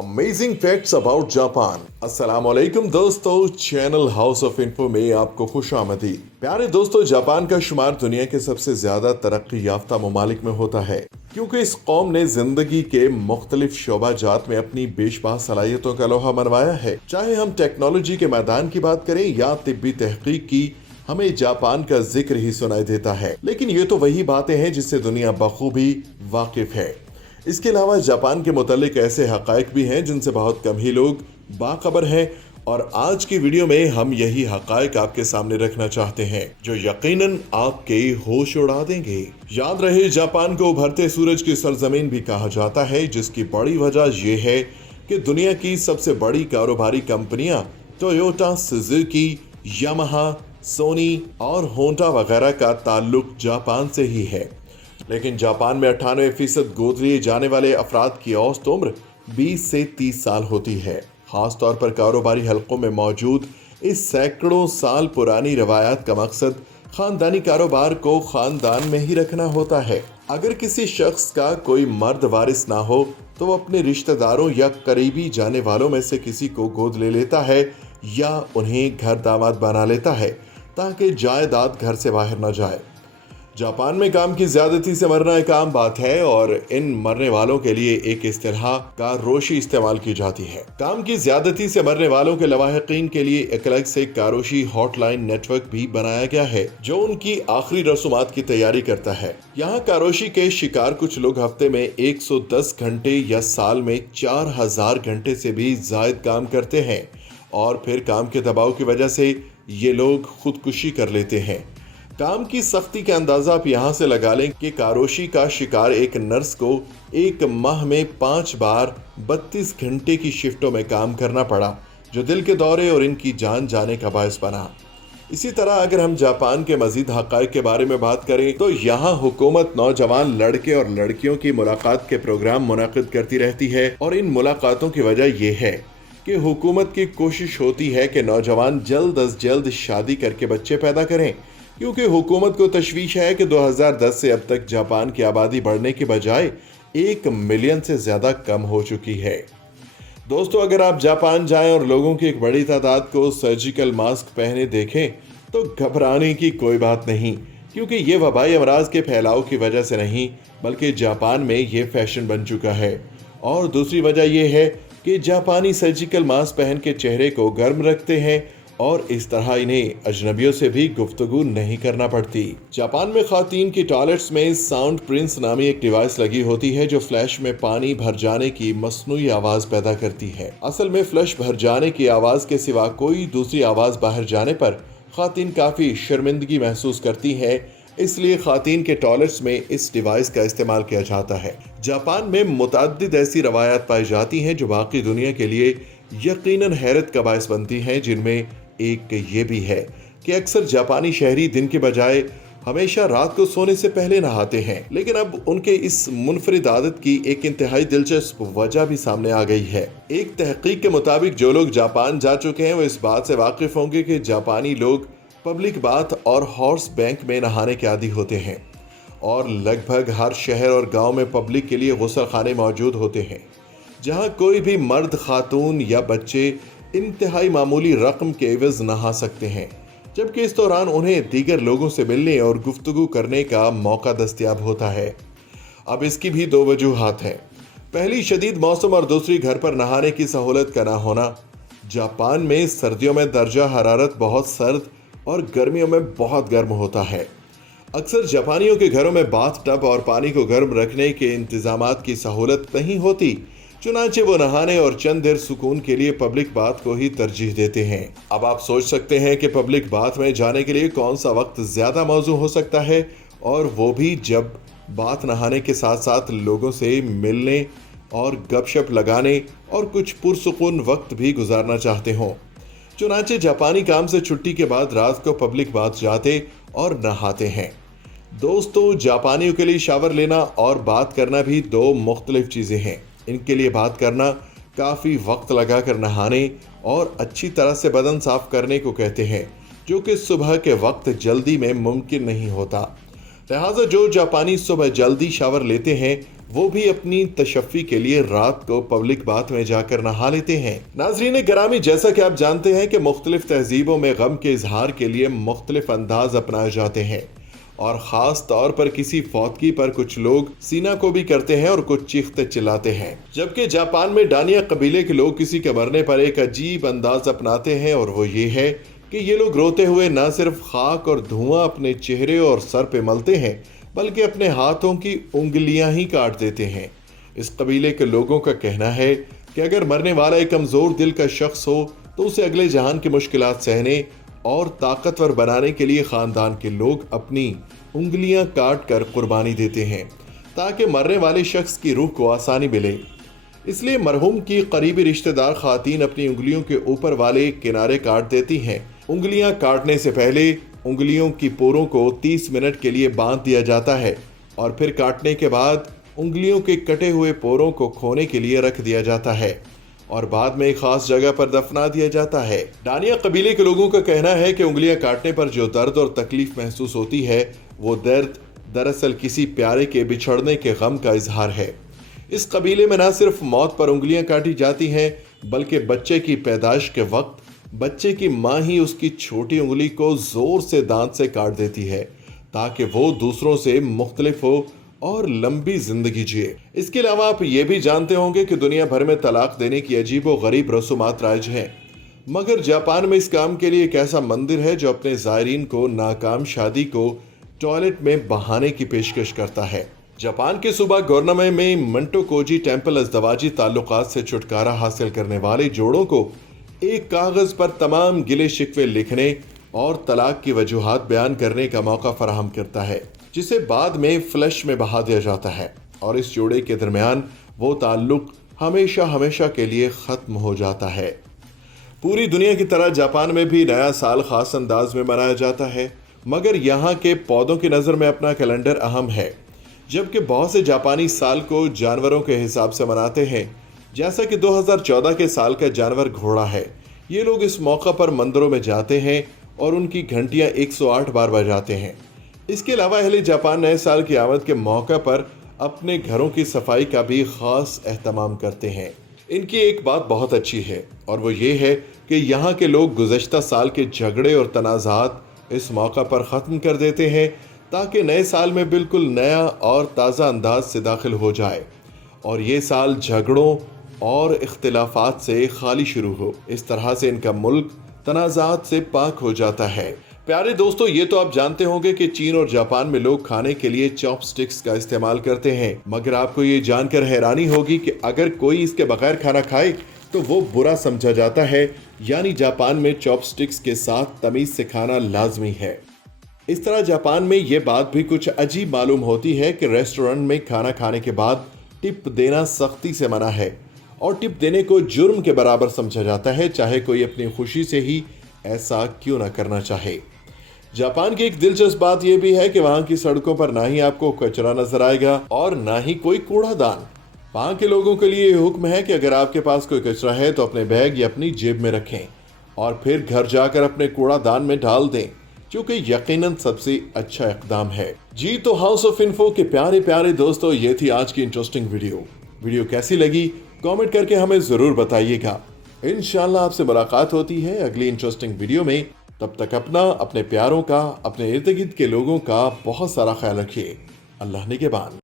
Amazing facts about Japan. अस्सलाम वालेकुम दोस्तों, चैनल हाउस ऑफ इन्फो में आपको खुश आमदीद। प्यारे दोस्तों, जापान का शुमार दुनिया के सबसे ज्यादा तरक्की याफ्ता ममालिक में होता है, क्योंकि इस कौम ने जिंदगी के मुख्तलिफ शोबा जात में अपनी बेशबहा सलाहियतों का लोहा मनवाया है। चाहे हम टेक्नोलॉजी के मैदान की बात करें या तिब्बी तहकीक की, हमें जापान का जिक्र ही सुनाई देता है। लेकिन ये तो वही बातें हैं जिससे दुनिया बखूबी वाकिफ है। इसके अलावा जापान के मुतालिक ऐसे हकायक भी हैं जिनसे बहुत कम ही लोग बाखबर हैं, और आज की वीडियो में हम यही हकायक आपके सामने रखना चाहते हैं जो यकीनन आपके होश उड़ा देंगे। याद रहे, जापान को उभरते सूरज की सरजमीन भी कहा जाता है, जिसकी बड़ी वजह यह है कि दुनिया की सबसे बड़ी कारोबारी कंपनियां टोयोटा, सुजुकी, यामाहा, सोनी और होंडा वगैरह का ताल्लुक जापान से ही है। लेकिन जापान में 98% गोद लिए जाने वाले अफराद की औसत उम्र 20 से 30 साल होती है। खास तौर पर कारोबारी हलकों में मौजूद इस सैकड़ों साल पुरानी रवायत का मकसद खानदानी कारोबार को खानदान में ही रखना होता है। अगर किसी शख्स का कोई मर्द वारिस ना हो तो वो अपने रिश्तेदारों या करीबी जाने वालों में से किसी को गोद ले लेता है या उन्हें घर दामाद बना लेता है ताकि जायदाद घर से बाहर न जाए। जापान में काम की ज्यादती से मरना एक आम बात है, और इन मरने वालों के लिए एक इस्तिलाह का रोशी इस्तेमाल की जाती है। काम की ज्यादती से मरने वालों के लवाहिकीन के लिए एक अलग से कारोशी हॉटलाइन नेटवर्क भी बनाया गया है जो उनकी आखिरी रसूमात की तैयारी करता है। यहाँ कारोशी के शिकार कुछ लोग हफ्ते में 110 घंटे या साल में 4000 घंटे से भी ज्यादा काम करते हैं, और फिर काम के दबाव की वजह से ये लोग खुदकुशी कर लेते हैं। काम की सख्ती का अंदाजा आप यहाँ से लगा लें कि कारोशी का शिकार एक नर्स को एक माह में 5 बार 32 घंटे की शिफ्टों में काम करना पड़ा, जो दिल के दौरे और इनकी जान जाने का बायस बना। इसी तरह अगर हम जापान के मजीद हक़ाइक़ के बारे में बात करें तो यहाँ हुकूमत नौजवान लड़के और लड़कियों की मुलाकात के प्रोग्राम मुनक़िद करती रहती है, और इन मुलाकातों की वजह यह है कि हुकूमत की कोशिश होती है कि नौजवान जल्द अज जल्द शादी करके बच्चे पैदा करें, क्योंकि हुकूमत को तशवीश है कि 2010 से अब तक जापान की आबादी बढ़ने के बजाय 1 मिलियन से ज़्यादा कम हो चुकी है। दोस्तों, अगर आप जापान जाएं और लोगों की एक बड़ी तादाद को सर्जिकल मास्क पहने देखें तो घबराने की कोई बात नहीं, क्योंकि ये वबाई अमराज के फैलाव की वजह से नहीं बल्कि जापान में ये फैशन बन चुका है। और दूसरी वजह यह है कि जापानी सर्जिकल मास्क पहन के चेहरे को गर्म रखते हैं, और इस तरह इन्हें अजनबियों से भी गुफ्तगू नहीं करना पड़ती। जापान में खातीन की टॉयलेट्स में साउंड प्रिंस नामी एक डिवाइस लगी होती है जो फ्लैश में पानी भर जाने की मसनूई आवाज पैदा करती है। असल में फ्लश भर जाने की आवाज के सिवा कोई दूसरी आवाज बाहर जाने पर खातीन काफी शर्मिंदगी महसूस करती है, इसलिए खातीन के टॉयलेट्स में इस डिवाइस का इस्तेमाल किया जाता है। जापान में मुतअद्दिद ऐसी रवायत पाई जाती हैं जो बाकी दुनिया के लिए यकीनन हैरत का बायस बनती हैं, जिनमें एक ये भी है कि अक्सर जापानी शहरी दिन के बजाय हमेशा रात को सोने से पहले नहाते हैं। लेकिन अब उनके इस मुनफरिद आदत की एक इंतहाई दिलचस्प वजह भी सामने आ गई है। एक तहकीक के मुताबिक जो लोग जापान जा चुके हैं वो इस बात से वाकिफ होंगे कि जापानी लोग पब्लिक बाथ और हॉर्स बैंक में नहाने के आदी होते हैं, और लगभग हर शहर और गाँव में पब्लिक के लिए गुस्ल खाने मौजूद होते हैं, जहाँ कोई भी मर्द, खातून या बच्चे इंतहाई मामूली रकम के एवज नहा सकते हैं, जबकि इस दौरान उन्हें दीगर लोगों से मिलने और गुफ्तगू करने का मौका दस्तयाब होता है। अब इसकी भी 2 वजूहात हैं। पहली, शदीद मौसम, और दूसरी, घर पर नहाने की सहूलत का ना होना। जापान में सर्दियों में दर्जा हरारत बहुत सर्द और गर्मियों में बहुत गर्म होता है। अक्सर जापानियों के घरों में बाथ टब और पानी को गर्म रखने के इंतजामात की सहूलत नहीं होती, चुनांचे वो नहाने और चंद देर सुकून के लिए पब्लिक बाथ को ही तरजीह देते हैं। अब आप सोच सकते हैं कि पब्लिक बाथ में जाने के लिए कौन सा वक्त ज्यादा मौजू हो सकता है, और वो भी जब बाथ नहाने के साथ साथ लोगों से मिलने और गपशप लगाने और कुछ पुरसुकून वक्त भी गुजारना चाहते हों। चुनांचे जापानी काम से छुट्टी के बाद रात को पब्लिक बाथ जाते और नहाते हैं। दोस्तों, जापानियों के लिए शावर लेना और बात करना भी 2 मुख्तलिफ चीज़ें हैं। इनके लिए बात करना काफ़ी वक्त लगाकर नहाने और अच्छी तरह से बदन साफ करने को कहते हैं, जो कि सुबह के वक्त जल्दी में मुमकिन नहीं होता। लहٰजा जो जापानी सुबह जल्दी शावर लेते हैं वो भी अपनी तशफ़ी के लिए रात को पब्लिक बाथ में जाकर नहा लेते हैं। नाज़रीन गिरामी, जैसा कि आप जानते हैं कि मुख्तलिफ तहजीबों में गम के इजहार के लिए मुख्तलिफ अंदाज अपनाए जाते हैं और ख़ास तौर पर किसी फौतगी पर कुछ लोग सीना को भी करते हैं और कुछ चीखते चिल्लाते हैं। जबकि जापान में डानिया कबीले के लोग किसी के मरने पर एक अजीब अंदाज अपनाते हैं और वो ये है कि ये लोग रोते हुए न सिर्फ खाक और धुआं अपने चेहरे और सर पे मलते हैं बल्कि अपने हाथों की उंगलियां ही काट देते हैं। इस कबीले के लोगों का कहना है कि अगर मरने वाला एक कमज़ोर दिल का शख्स हो तो उसे अगले जहान की मुश्किलात सहने और ताकतवर बनाने के लिए ख़ानदान के लोग अपनी उंगलियां काट कर कुर्बानी देते हैं ताकि मरने वाले शख्स की रूह को आसानी मिले। इसलिए मरहूम की करीबी रिश्तेदार खातीन अपनी उंगलियों के ऊपर वाले किनारे काट देती हैं। उंगलियां काटने से पहले उंगलियों की पोरों को 30 मिनट के लिए बांध दिया जाता है और फिर काटने के बाद उंगलियों के कटे हुए पोरों को खोने के लिए रख दिया जाता है और बाद में एक खास जगह पर दफना दिया जाता है। डानिया कबीले के लोगों का कहना है कि उंगलियां काटने पर जो दर्द और तकलीफ महसूस होती है वो दर्द दरअसल किसी प्यारे के बिछड़ने के गम का इजहार है। इस कबीले में न सिर्फ मौत पर उंगलियां काटी जाती हैं बल्कि बच्चे की पैदाइश के वक्त बच्चे की माँ ही उसकी छोटी उंगली को जोर से दांत से काट देती है ताकि वो दूसरों से मुख्तलिफ हो और लंबी जिंदगी जिए। इसके अलावा आप ये भी जानते होंगे कि दुनिया भर में तलाक देने की अजीब व गरीब रसूमात राइज हैं, मगर जापान में इस काम के लिए एक ऐसा मंदिर है जो अपने ज़ायरीन को नाकाम शादी को टॉयलेट में बहाने की पेशकश करता है। जापान के सूबा गोर्नामे में मंटोकोजी टेम्पल अज़दवाजी ताल्लुकात से छुटकारा हासिल करने वाले जोड़ों को एक कागज पर तमाम गिले शिकवे लिखने और तलाक की वजूहात बयान करने का मौका फराहम करता है, जिसे बाद में फ्लश में बहा दिया जाता है और इस जोड़े के दरमियान वो ताल्लुक हमेशा हमेशा के लिए ख़त्म हो जाता है। पूरी दुनिया की तरह जापान में भी नया साल ख़ास अंदाज में मनाया जाता है, मगर यहाँ के पौधों की नज़र में अपना कैलेंडर अहम है। जबकि बहुत से जापानी साल को जानवरों के हिसाब से मनाते हैं, जैसा कि 2014 के साल का जानवर घोड़ा है। ये लोग इस मौका पर मंदिरों में जाते हैं और उनकी घंटियां 108 बार बजाते हैं। इसके अलावा अहले जापान नए साल की आमद के मौका पर अपने घरों की सफाई का भी खास एहतमाम करते हैं। इनकी एक बात बहुत अच्छी है और वो ये है कि यहाँ के लोग गुज़श्ता साल के झगड़े और तनाज़ात इस मौका पर ख़त्म कर देते हैं ताकि नए साल में बिल्कुल नया और ताज़ा अंदाज से दाखिल हो जाए और ये साल झगड़ों और इख्तिलाफात से खाली शुरू हो। इस तरह से इनका मुल्क तनाज़ात से पाक हो जाता है। प्यारे दोस्तों, ये तो आप जानते होंगे कि चीन और जापान में लोग खाने के लिए चॉपस्टिक्स का इस्तेमाल करते हैं, मगर आपको ये जानकर हैरानी होगी कि अगर कोई इसके बगैर खाना खाए तो वो बुरा समझा जाता है। यानी जापान में चॉपस्टिक्स के साथ तमीज से खाना लाजमी है। इस तरह जापान में ये बात भी कुछ अजीब मालूम होती है कि रेस्टोरेंट में खाना खाने के बाद टिप देना सख्ती से मना है और टिप देने को जुर्म के बराबर समझा जाता है, चाहे कोई अपनी खुशी से ही ऐसा क्यों ना करना चाहे। जापान की एक दिलचस्प बात यह भी है कि वहाँ की सड़कों पर ना ही आपको कचरा नजर आएगा और ना ही कोई कूड़ादान। वहाँ के लोगों के लिए हुक्म है कि अगर आपके पास कोई कचरा है तो अपने बैग या अपनी जेब में रखें और फिर घर जाकर अपने कूड़ादान में डाल दें, जो कि यकीनन सबसे अच्छा इक़दाम है। जी तो हाउस ऑफ इन्फो के प्यारे प्यारे दोस्तों, ये थी आज की इंटरेस्टिंग वीडियो कैसी लगी कमेंट करके हमें ज़रूर बताइएगा। इंशाल्लाह आपसे मुलाकात होती है अगली इंटरेस्टिंग वीडियो में। तब तक अपना, अपने प्यारों का, अपने इर्द गिर्द के लोगों का बहुत सारा ख्याल रखिए। अल्लाह निगहबान।